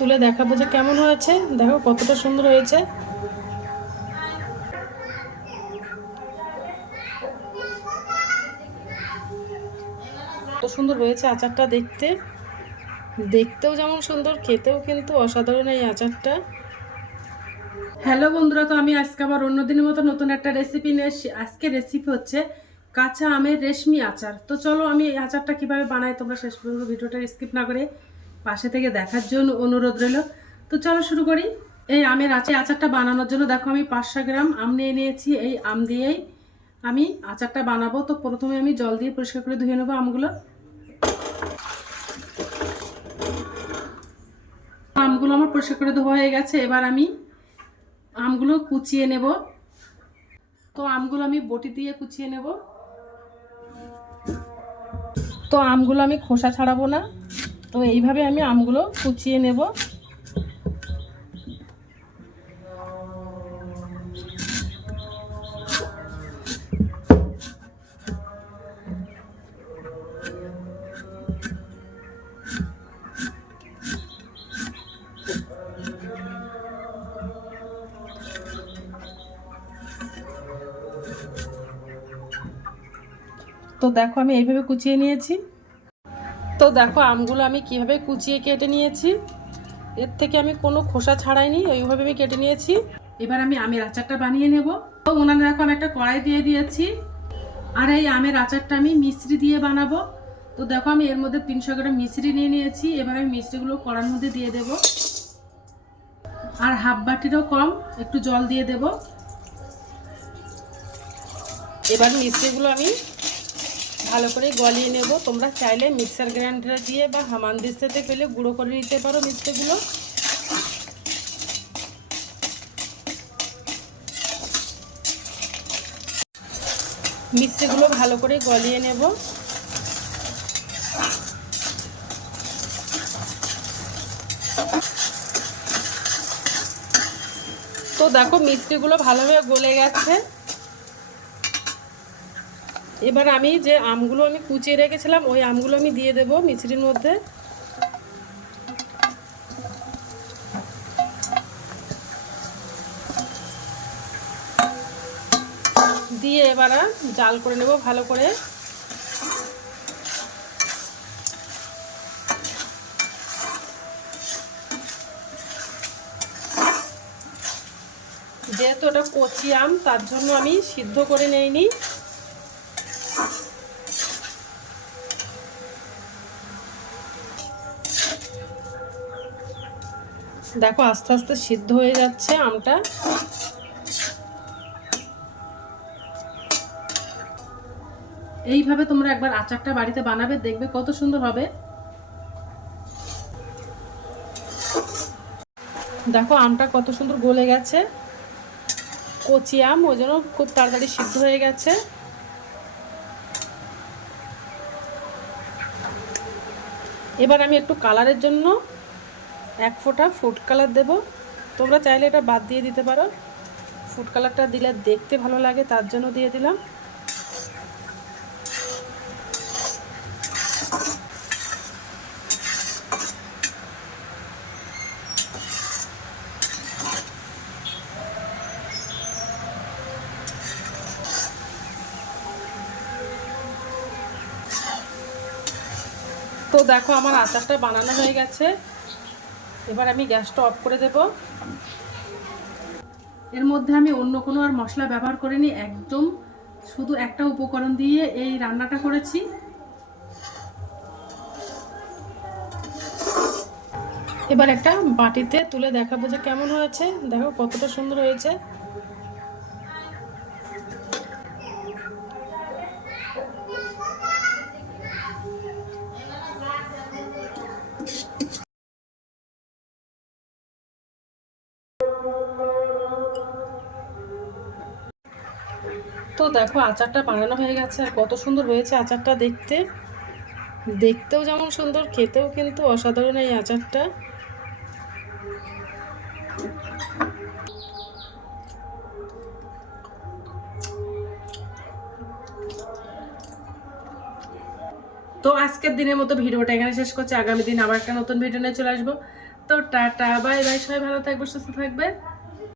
তুলে দেখাবো যে কেমন হয়েছে। দেখো কতটা সুন্দর হয়েছে। কত সুন্দর হয়েছে আচারটা দেখতে, দেখতেও যেমন সুন্দর, খেতেও কিন্তু অসাধারণ এই আচারটা। হ্যালো বন্ধুরা, তো আমি আজকে আবার অন্যদিনের মতো নতুন একটা রেসিপি নিয়ে এসেছি। আজকে রেসিপি হচ্ছে কাঁচা আমের রেশমি আচার। তো চলো আমি এই আচারটা কীভাবে বানাই তোমরা শেষ পর্যন্ত ভিডিওটা স্কিপ না করে পাশে থেকে দেখার জন্য অনুরোধ রইল। তো চলো শুরু করি। এই আমের আচারটা বানানোর জন্য দেখো আমি 500 গ্রাম আম নিয়ে নিয়েছি। এই আম দিয়েই আমি আচারটা বানাবো। তো প্রথমে আমি জল দিয়ে পরিষ্কার করে ধুয়ে নেবো আমগুলো। আমগুলো আমার পরিষ্কার করে ধোয়া হয়ে গেছে। এবার আমি আমগুলো কুচিয়ে নেব। তো আমগুলো আমি বটি দিয়ে কুচিয়ে নেব। তো আমগুলো আমি খোসা ছাড়াবো না, তো এইভাবে আমি আমগুলো কুচিয়ে নেব। তো দেখো আমি এইভাবে কুচিয়ে নিয়েছি। তো দেখো আমগুলো আমি কিভাবে কুচিয়ে কেটে নিয়েছি, এর থেকে আমি কোনো খোসা ছাড়াইনি, ওইভাবে আমি কেটে নিয়েছি। এবার আমি আমের আচারটা বানিয়ে নেব। তো উনানে দেখো আমি একটা কড়াই দিয়ে দিয়েছি, আর এই আমের আচারটা আমি মিশ্রি দিয়ে বানাবো। তো দেখো আমি এর মধ্যে 300 গ্রাম মিশ্রি নিয়ে নিয়েছি। এবার আমি মিশ্রিগুলো কড়ার মধ্যে দিয়ে দেব, আর হাফ বাটিরও কম একটু জল দিয়ে দেব। এবার মিশ্রিগুলো আমি ভালো করে গলিয়ে নেব। তোমরা চাইলে মিক্সার গ্রাইন্ডার দিয়ে বা হামানদিস্তাতে পেলে গুঁড়ো করে নিতে পারো মিষ্টিগুলো। মিষ্টিগুলো ভালো করে গলিয়ে নেব। তো দেখো মিষ্টিগুলো ভালোভাবে গলে গেছে। এবার আমি যে আমগুলো আমি কুচিয়ে রেখেছিলাম ওই আমগুলো আমি দিয়ে দেব মিশ্রির মধ্যে। দিয়ে এবার জাল করে নেব ভালো করে। যেহেতু ওটা কচি আম তার জন্য আমি সিদ্ধ করে নেইনি। দেখো আস্তে আস্তে সিদ্ধ হয়ে যাচ্ছে আমটা। এইভাবে তোমরা একবার আচারটা বাড়িতে বানাবে, দেখবে কত সুন্দর হবে। দেখো আমটা কত সুন্দর গলে গেছে, কচি আম ওই জন্য খুব তাড়াতাড়ি সিদ্ধ হয়ে গেছে। এবার আমি একটু কালারের জন্য 1 ফোঁটা ফুড কালার দেব। তোমরা চাইলে এটা বাদ দিয়ে দিতে পারো, ফুড কালারটা দিলে দেখতে ভালো লাগে তার জন্য দিয়ে দিলাম। তো দেখো আমার আচারটা বানানো হয়ে গেছে। এবার আমি গ্যাসটা অফ করে দেব। এর মধ্যে আমি অন্য কোনো আর মশলা ব্যবহার করিনি, একদম শুধু একটা উপকরণ দিয়ে এই রান্নাটা করেছি। এবার একটা বাটিতে তুলে দেখাবো যে কেমন হয়েছে। দেখো কতটা সুন্দর হয়েছে। তো দেখো আচারটা বানানো হয়ে গেছে, আর কত সুন্দর হয়েছে আচারটা দেখতে, দেখতেও যেমন সুন্দর, খেতেও কিন্তু অসাধারণ এই আচারটা। তো আজকের দিনের মতো ভিডিওটা এখানে শেষ করছি। আগামী দিন আবার একটা নতুন ভিডিও নিয়ে চলে আসবো। তো টাটা বাই বাই, সবাই ভালো থাকবে, সুস্থ থাকবে।